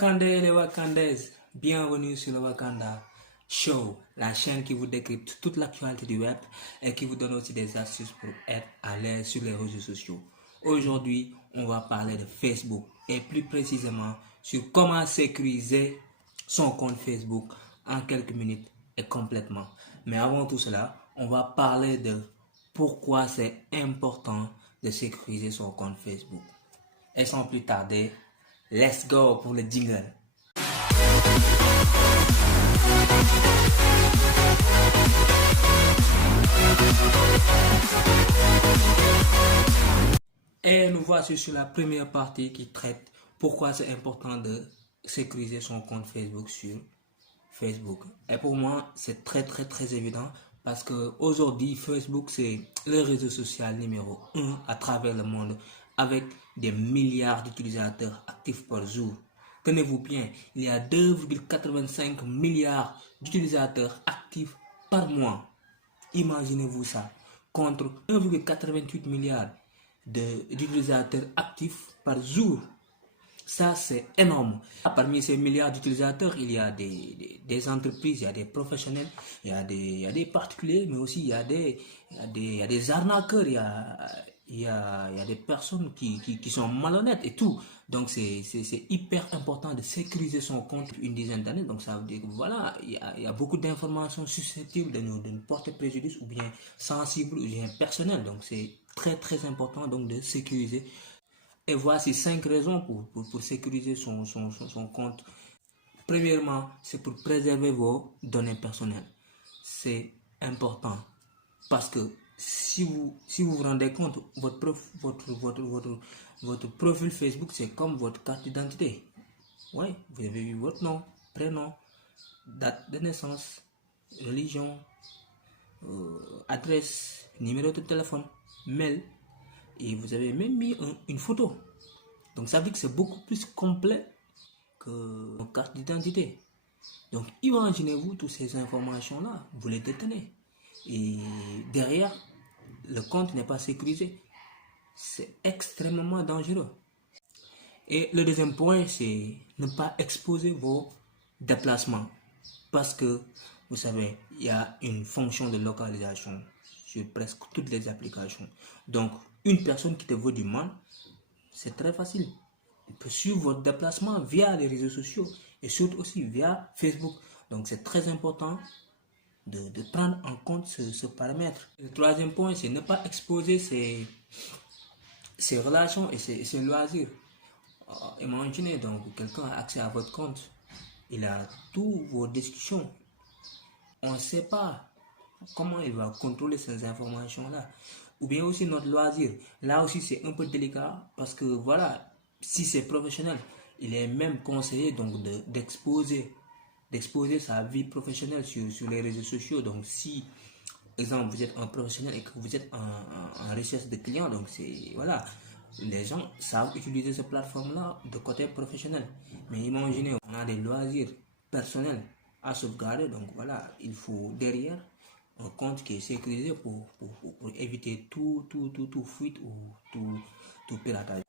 Wakandais et les Wakandaises, bienvenue sur le Wakanda Show, la chaîne qui vous décrypte toute l'actualité du web et qui vous donne aussi des astuces pour être à l'aise sur les réseaux sociaux. Aujourd'hui, on va parler de Facebook et plus précisément sur comment sécuriser son compte Facebook en quelques minutes et complètement. Mais avant tout cela, on va parler de pourquoi c'est important de sécuriser son compte Facebook. Et sans plus tarder, let's go pour le jingle. Et nous voici sur la première partie qui traite pourquoi c'est important de sécuriser son compte Facebook sur Facebook. Et pour moi, c'est très évident parce que aujourd'hui, Facebook, c'est le réseau social numéro 1 à travers le monde avec des milliards d'utilisateurs actifs par jour. Tenez-vous bien, il y a 2,85 milliards d'utilisateurs actifs par mois. Imaginez-vous ça, contre 1,88 milliard d'utilisateurs actifs par jour. Ça, c'est énorme. Parmi ces milliards d'utilisateurs, il y a des entreprises, il y a des professionnels, il y a des particuliers, mais aussi il y a des arnaqueurs, il y a des personnes qui sont malhonnêtes et tout. Donc, c'est hyper important de sécuriser son compte une dizaine d'années. Donc, ça veut dire que voilà, il y a beaucoup d'informations susceptibles de nous porter préjudice ou bien sensibles ou bien personnelles. Donc, c'est très important donc, de sécuriser. Et voici 5 raisons pour sécuriser son compte. Premièrement, c'est pour préserver vos données personnelles. C'est important parce que si vous vous rendez compte, votre profil Facebook, c'est comme votre carte d'identité. Oui, vous avez eu votre nom, prénom, date de naissance, religion, adresse, numéro de téléphone, mail. Et vous avez même mis une photo. Donc ça veut dire que c'est beaucoup plus complet que une carte d'identité. Donc imaginez-vous toutes ces informations-là, vous les détenez. Et derrière, le compte n'est pas sécurisé. C'est extrêmement dangereux. Et le deuxième point, c'est ne pas exposer vos déplacements. Parce que, vous savez, il y a une fonction de localisation sur presque toutes les applications. Donc, une personne qui te veut du mal, c'est très facile. Il peut suivre votre déplacement via les réseaux sociaux et surtout aussi via Facebook. Donc, c'est très important de prendre en compte ce paramètre. Le troisième point, c'est ne pas exposer ses relations et ses loisirs. Imaginez donc, quelqu'un a accès à votre compte. Il a toutes vos discussions. On ne sait pas comment il va contrôler ces informations-là. Ou bien aussi notre loisir. Là aussi, c'est un peu délicat parce que voilà, si c'est professionnel, il est même conseillé donc d'exposer sa vie professionnelle sur les réseaux sociaux. Donc si, par exemple, vous êtes un professionnel et que vous êtes en recherche de clients, donc c'est voilà, les gens savent utiliser cette plateforme-là de côté professionnel. Mais imaginez, on a des loisirs personnels à sauvegarder, donc voilà, il faut derrière un compte qui est sécurisé pour éviter tout fuite ou tout piratage.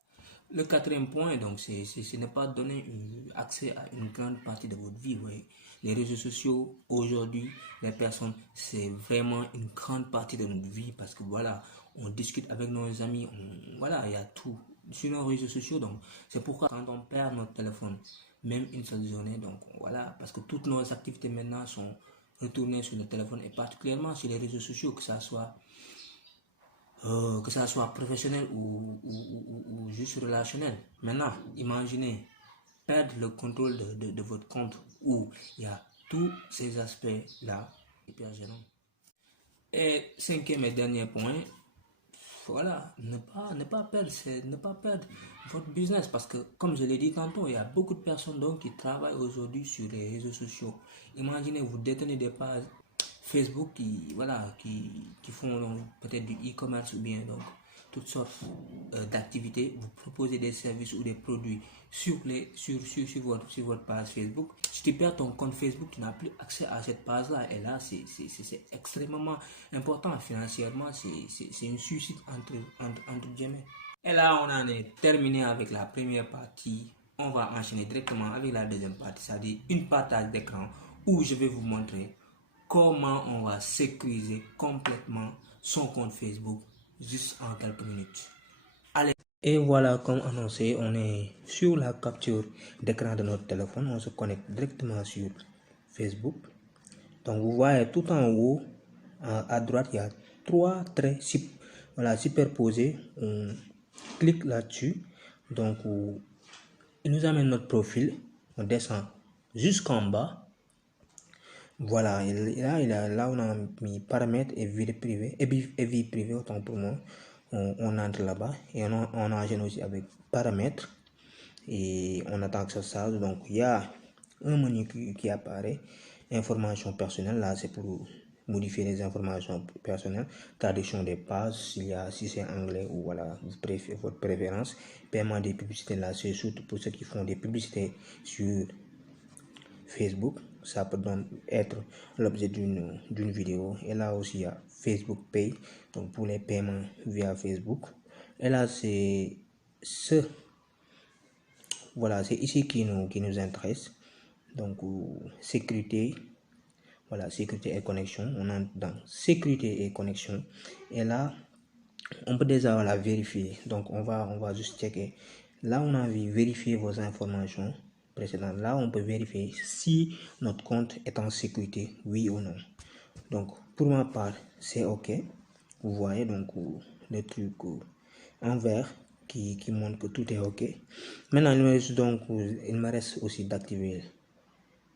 Le quatrième point, donc, c'est ne pas donner accès à une grande partie de votre vie. Oui. Les réseaux sociaux, aujourd'hui, les personnes, c'est vraiment une grande partie de notre vie parce que voilà, on discute avec nos amis, voilà, il y a tout sur nos réseaux sociaux. Donc, c'est pourquoi quand on perd notre téléphone, même une seule journée, donc voilà, parce que toutes nos activités maintenant sont retourner sur le téléphone et particulièrement sur les réseaux sociaux, que ça soit professionnel ou juste relationnel. Maintenant, imaginez perdre le contrôle de votre compte où il y a tous ces aspects-là hyper gênants. Et cinquième et dernier point, voilà, ne pas perdre votre business parce que comme je l'ai dit tantôt, il y a beaucoup de personnes donc qui travaillent aujourd'hui sur les réseaux sociaux. Imaginez vous détenez des pages Facebook qui font peut-être du e-commerce ou bien donc toutes sortes d'activités, vous proposez des services ou des produits sur votre page Facebook. Si tu perds ton compte Facebook, tu n'as plus accès à cette page-là. Et là, c'est extrêmement important. Financièrement, c'est une suicide entre guillemets. Et là, on en est terminé avec la première partie on va enchaîner directement avec la deuxième partie, c'est-à-dire une partage d'écran où je vais vous montrer comment on va sécuriser complètement son compte Facebook juste en quelques minutes. Allez. Et voilà, comme annoncé, on est sur la capture d'écran de notre téléphone. On se connecte directement sur Facebook. Donc vous voyez tout en haut, à droite, il y a 3 traits superposés. On clique là-dessus. Donc il nous amène notre profil. On descend jusqu'en bas. Voilà, là on a mis paramètres et vie privée, et vie privée, autant pour moi. On entre là-bas et on enchaîne aussi avec paramètres et on attend que ça charge. Donc il y a un menu qui apparaît, informations personnelles. Là c'est pour modifier les informations personnelles, traduction des pages, si c'est anglais ou voilà, votre préférence. Paiement des publicités, là c'est surtout pour ceux qui font des publicités sur Facebook. Ça peut donc être l'objet d'une vidéo. Et là aussi il y a Facebook Pay, donc pour les paiements via Facebook. Et là c'est voilà, c'est ici qui nous intéresse. Donc sécurité, voilà, sécurité et connexion. On entre dans sécurité et connexion et là on peut déjà la vérifier. Donc on va juste checker. Là on a envie vérifier vos informations précédentes. Là on peut vérifier si notre compte est en sécurité, oui ou non. Donc pour ma part c'est ok. Vous voyez donc le truc en vert qui montre que tout est ok. Maintenant il me reste aussi d'activer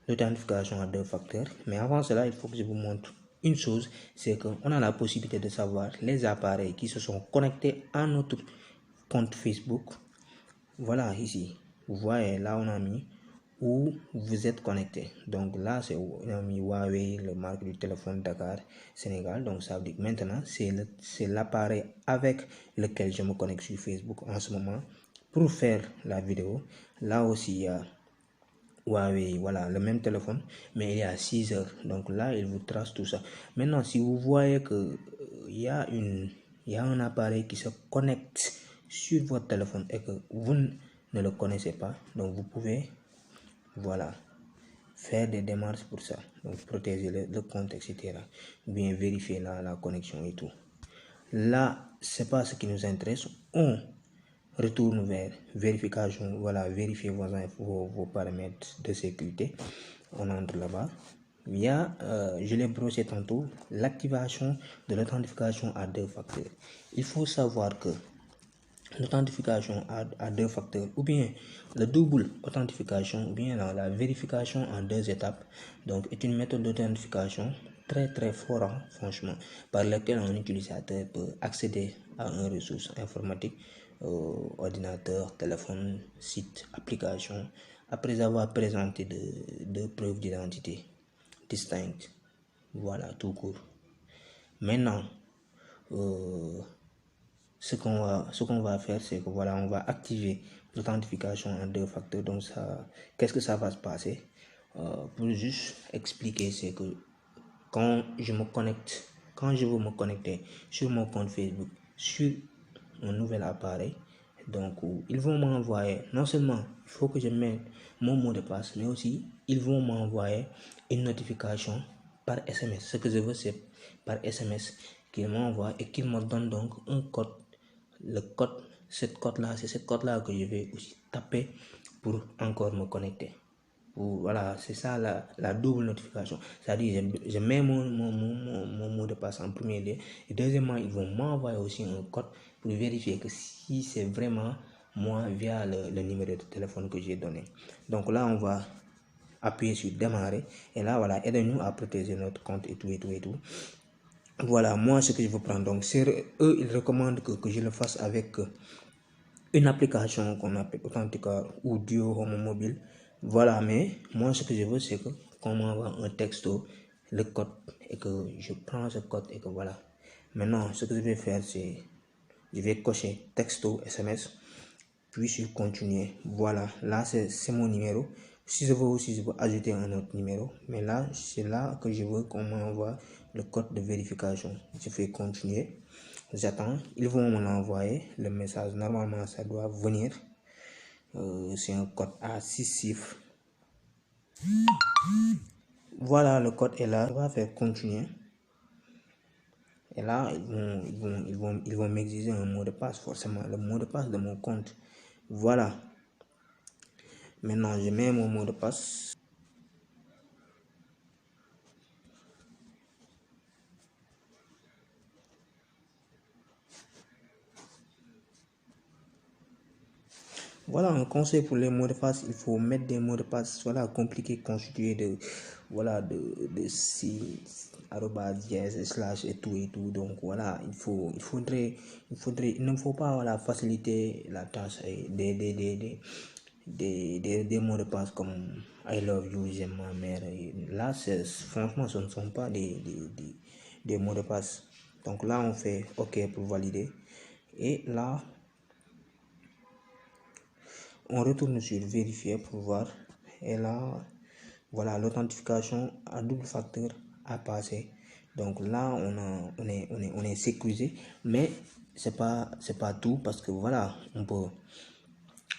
l'authentification à 2 facteurs. Mais avant cela, il faut que je vous montre une chose, c'est qu'on a la possibilité de savoir les appareils qui se sont connectés à notre compte Facebook. Voilà ici, vous voyez là on a mis où vous êtes connecté. Donc là c'est où on a mis Huawei, le marque du téléphone Dakar, Sénégal. Donc ça veut dire que maintenant c'est l'appareil avec lequel je me connecte sur Facebook en ce moment pour faire la vidéo. Là aussi il y a Huawei, voilà, le même téléphone, mais il y a 6 heures. Donc là, il vous trace tout ça. Maintenant, si vous voyez que il y a un appareil qui se connecte sur votre téléphone et que vous ne le connaissez pas, donc vous pouvez, voilà, faire des démarches pour ça. Donc protéger le compte, etc. Bien vérifier la connexion et tout. Là, c'est pas ce qui nous intéresse. On retourne vers vérification, voilà, vérifier vos paramètres de sécurité. On entre là-bas. Il y a, je l'ai brossé tantôt, l'activation de l'authentification à 2 facteurs. Il faut savoir que l'authentification à 2 facteurs, ou bien le double authentification, ou bien la vérification en 2 étapes, donc est une méthode d'authentification très fort, franchement, par laquelle un utilisateur peut accéder à une ressource informatique, ordinateur, téléphone, site, application, après avoir présenté de preuves d'identité distinctes. Voilà, tout court. Maintenant, ce qu'on va faire, c'est que voilà, on va activer l'authentification en 2 facteurs. Donc ça, qu'est-ce que ça va se passer? Pour juste expliquer, c'est que quand je veux me connecter sur mon compte Facebook, sur un nouvel appareil, donc ils vont m'envoyer, non seulement il faut que je mette mon mot de passe, mais aussi ils vont m'envoyer une notification par SMS. Ce que je veux, c'est par SMS qu'ils m'envoient et qu'ils me donnent donc un code. Le code, c'est cette code-là que je vais aussi taper pour encore me connecter. Voilà, c'est ça la double notification. C'est-à-dire, je mets mon mot de passe en premier lieu. Et deuxièmement, ils vont m'envoyer aussi un code pour vérifier que si c'est vraiment moi via le numéro de téléphone que j'ai donné. Donc là, on va appuyer sur démarrer. Et là, voilà, aidez-nous à protéger notre compte et tout. Voilà, moi, ce que je veux prendre. Donc, eux, ils recommandent que je le fasse avec une application qu'on appelle Authenticator ou Duo Home Mobile. Voilà, mais moi, ce que je veux, c'est qu'on m'envoie un texto, le code, et que je prends ce code, et que voilà. Maintenant, ce que je vais faire, c'est, je vais cocher texto, SMS, puis je vais continuer. Voilà, là, c'est mon numéro. Si je veux aussi, je veux ajouter un autre numéro. Mais là, c'est là que je veux qu'on m'envoie le code de vérification. Je fais continuer. J'attends. Ils vont me l'envoyer. Le message, normalement, ça doit venir. C'est un code à 6 chiffres. Voilà, le code est là. On va faire continuer. Et là, ils vont m'exiger un mot de passe, forcément, le mot de passe de mon compte. Voilà. Maintenant, je mets mon mot de passe. Voilà un conseil pour les mots de passe. Il faut mettre des mots de passe compliqués, constitués de 6 arobase dièse slash et tout. Donc voilà, il ne faut pas faciliter la tâche des mots de passe comme I love you, j'aime ma mère. Et là, franchement, ce ne sont pas des mots de passe. Donc là, on fait OK pour valider. Et là, on retourne sur vérifier pour voir. Et là, voilà, l'authentification à double facteur a passé. Donc là, on est sécurisé. Mais c'est pas tout, parce que voilà, on peut,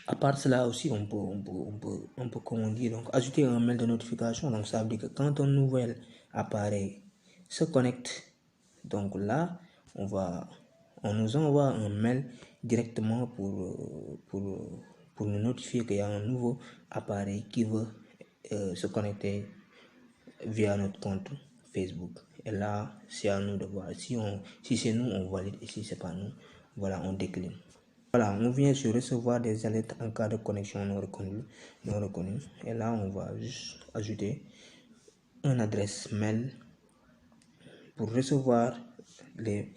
à part cela aussi, on peut comment dire, donc ajouter un mail de notification. Donc ça veut dire que quand un nouvel appareil se connecte, donc là, on nous envoie un mail directement pour nous notifier qu'il y a un nouveau appareil qui veut se connecter via notre compte Facebook. Et là, c'est à nous de voir. Si c'est nous, on valide. Et si c'est pas nous, voilà, on décline. Voilà, on vient sur recevoir des alertes en cas de connexion non reconnue. Et là, on va juste ajouter une adresse mail pour recevoir les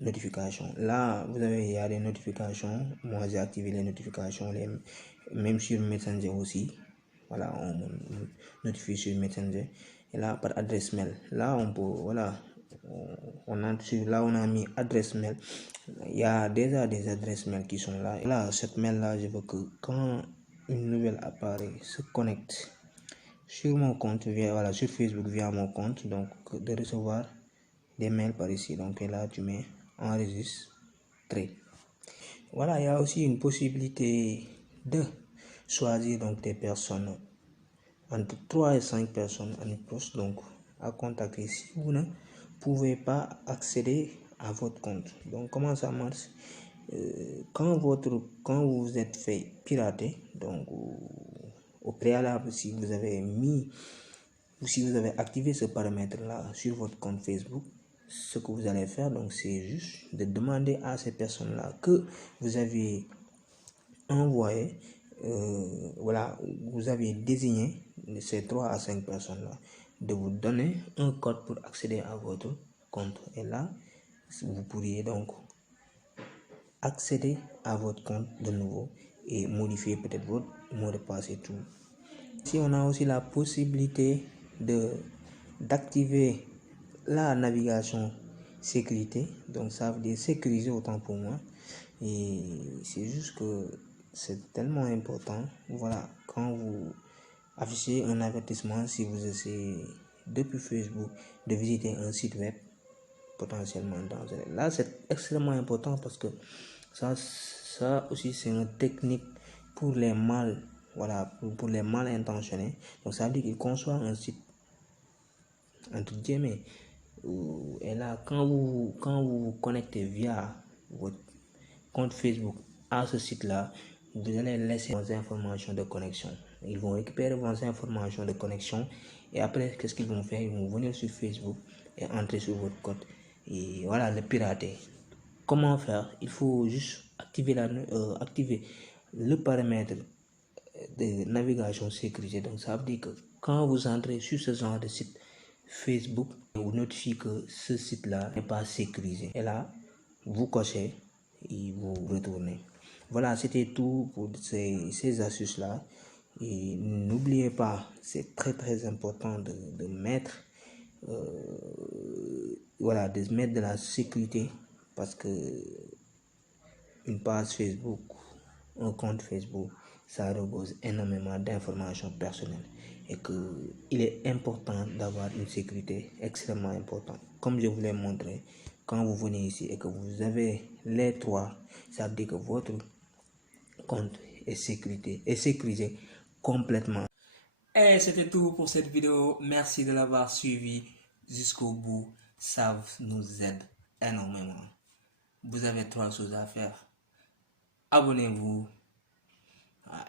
notifications. Là, il y a des notifications. Moi, j'ai activé les notifications, même sur Messenger aussi. Voilà, on me notifie sur Messenger. Et là, par adresse mail. Là, on peut, voilà, on entre sur, là, on a mis adresse mail. Il y a déjà des adresses mail qui sont là. Et là, cette mail-là, je veux que quand une nouvelle appareil se connecte sur mon compte, sur Facebook via mon compte, donc de recevoir des mails par ici. Donc là, tu mets enregistrer. Voilà, il y a aussi une possibilité de choisir donc des personnes entre 3 et 5 personnes en poste, donc à contacter si vous ne pouvez pas accéder à votre compte. Donc comment ça marche? Quand vous êtes fait pirater, donc au préalable, si vous avez activé ce paramètre là sur votre compte Facebook, ce que vous allez faire, donc c'est juste de demander à ces personnes là que vous avez envoyé, vous avez désigné ces 3 à 5 personnes là de vous donner un code pour accéder à votre compte. Et là, vous pourriez donc accéder à votre compte de nouveau et modifier peut-être votre mot de passe et tout. Si on a aussi la possibilité d'activer la navigation sécurité, donc ça veut dire sécuriser autant pour moi. Et c'est juste que c'est tellement important. Voilà, quand vous affichez un avertissement, si vous essayez depuis Facebook de visiter un site web potentiellement dangereux, là c'est extrêmement important, parce que ça aussi c'est une technique pour les pour les mal intentionnés. Donc ça veut dire qu'ils conçoivent un site entre guillemets, et là quand vous vous connectez via votre compte Facebook à ce site là, vous allez laisser vos informations de connexion. Ils vont récupérer vos informations de connexion, et après qu'est-ce qu'ils vont faire? Ils vont venir sur Facebook et entrer sur votre compte et voilà, le pirater. Comment faire? Il faut juste activer le paramètre de navigation sécurisée. Donc ça veut dire que quand vous entrez sur ce genre de site Facebook, vous notifie que ce site là n'est pas sécurisé, et là vous cochez et vous retournez. Voilà, c'était tout pour ces astuces là. Et n'oubliez pas, c'est très très important de mettre de la sécurité, parce que une page Facebook, un compte Facebook, ça repose énormément d'informations personnelles, et qu'il est important d'avoir une sécurité extrêmement importante. Comme je vous l'ai montré, quand vous venez ici et que vous avez les 3, ça veut dire que votre compte et sécurisé complètement. Et c'était tout pour cette vidéo. Merci de l'avoir suivi jusqu'au bout. Ça nous aide énormément. Vous avez 3 choses à faire. Abonnez-vous,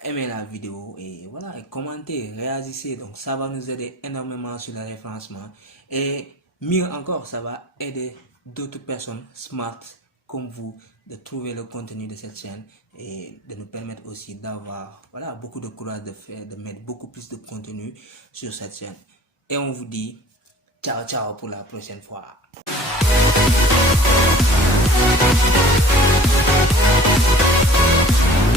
aimez la vidéo et voilà, et commentez, réagissez. Donc ça va nous aider énormément sur le référencement. Et mieux encore, ça va aider d'autres personnes smart comme vous de trouver le contenu de cette chaîne et de nous permettre aussi d'avoir beaucoup de courage de mettre beaucoup plus de contenu sur cette chaîne. Et on vous dit ciao ciao pour la prochaine fois.